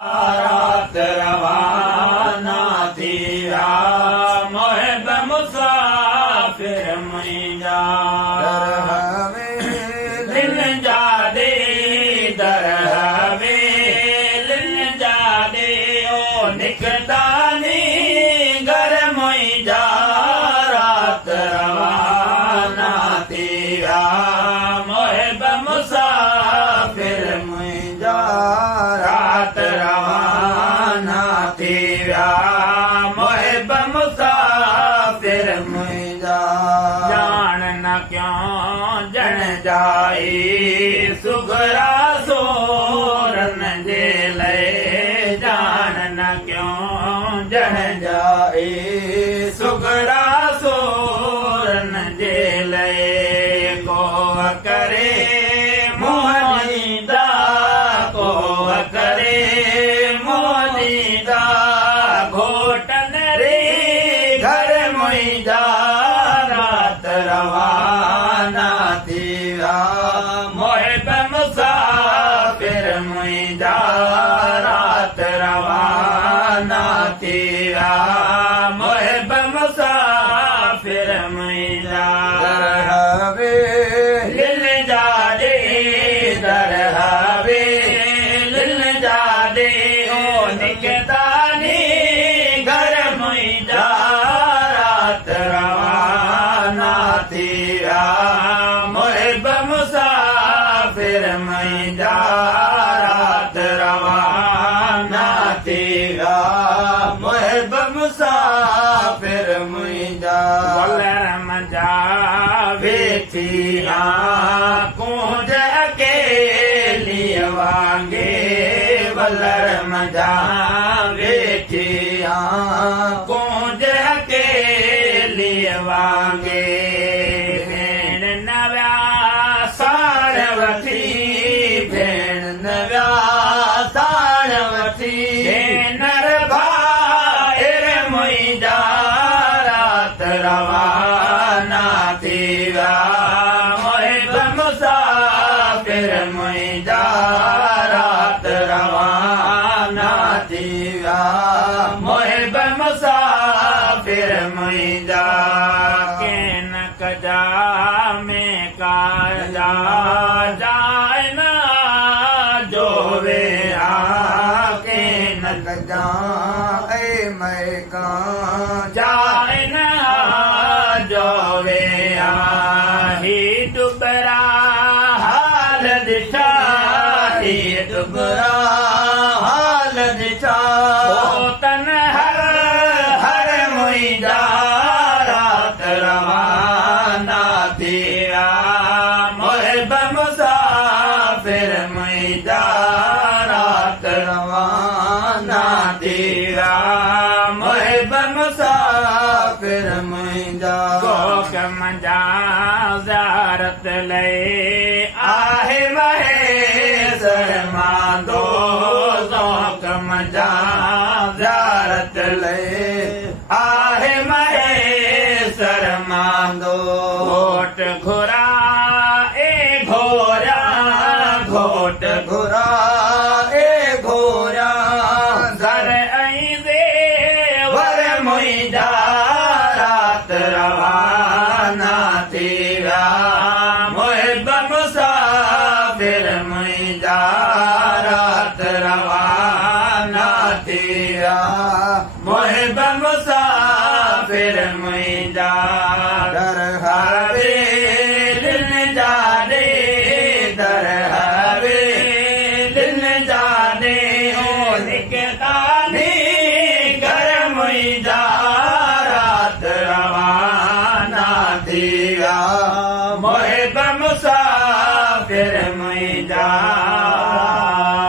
रात रवाना थिया मोहब मुसाफिर मुंहिंजा दिल जा दे दर हवेलिन जा दे ओ निकता नी घर मुंहिंजा रात रवाना थिया मोहब मुसाफिर मुंहिंजा रात रवाना थिया मोहब मुसाफिर मुंहिंजा जान न क्यों जण जाए सुघरा सोरन जे लए जान न क्यों जण जाए सुघरा सोरन जे लए को करे मोहनीदा को करे मोहनीदा घोटन रे घर मुंहिंजा रात रवाना थिया मोहब मुसाफिर मुंहिंजा रात रवाना थिया मोहब मुसाफिर मुंहिंजा लिल जा दे दर हवेलिन जा दे ओ निकता नी घर मुंहिंजा रात रवाना थिया मोहब मुसाफिर मुंहिंजा रात रवाना थिया मोहब मुसाफिर मुंहिंजा वलरम जा वेठी कूंज अकेली वांगे वलरम जा वेठी कूंज अकेली वांगे भेण नव्या साण वठी भेण नव्या साण वठी भेनर भाइर मुंहिंजा रात रवाना थिया मोहब मुसाफिर मुंहिंजा रात रवाना थिया मोहब मुसाफिर मुंहिंजा केन कजा में काजा जाए न जोवे केन कजा ऐ मैं का जाए न जोवे ही डुबरा हाल दिशा ही डुबरा हाल दिशा ओ तन हर हर मुंहिंजा रात रवाना थिया मोहब मुसाफिर मुंहिंजा रात रवाना थिया मोहब मुसाफिर मुंहिंजा कोकम जा ज़ारत लए आहे महेसर मांदो कोकम जा ज़ारत लए आहे महेसर मांदो घोट घुरा ए घोरा घोट घुरा ए घोरा घर ऐं देवर मुंहिंजा रात रवाना थिया मोहब मुसाफिर मुंहिंजा रात रवाना थिया मोहब मुसाफिर मुंहिंजा दर हवेलिन जा दे दर हवेलिन जा दे ओ निकता नी घर मुंहिंजा रात रवाना थिया मोहब मुसाफिर मुंहिंजा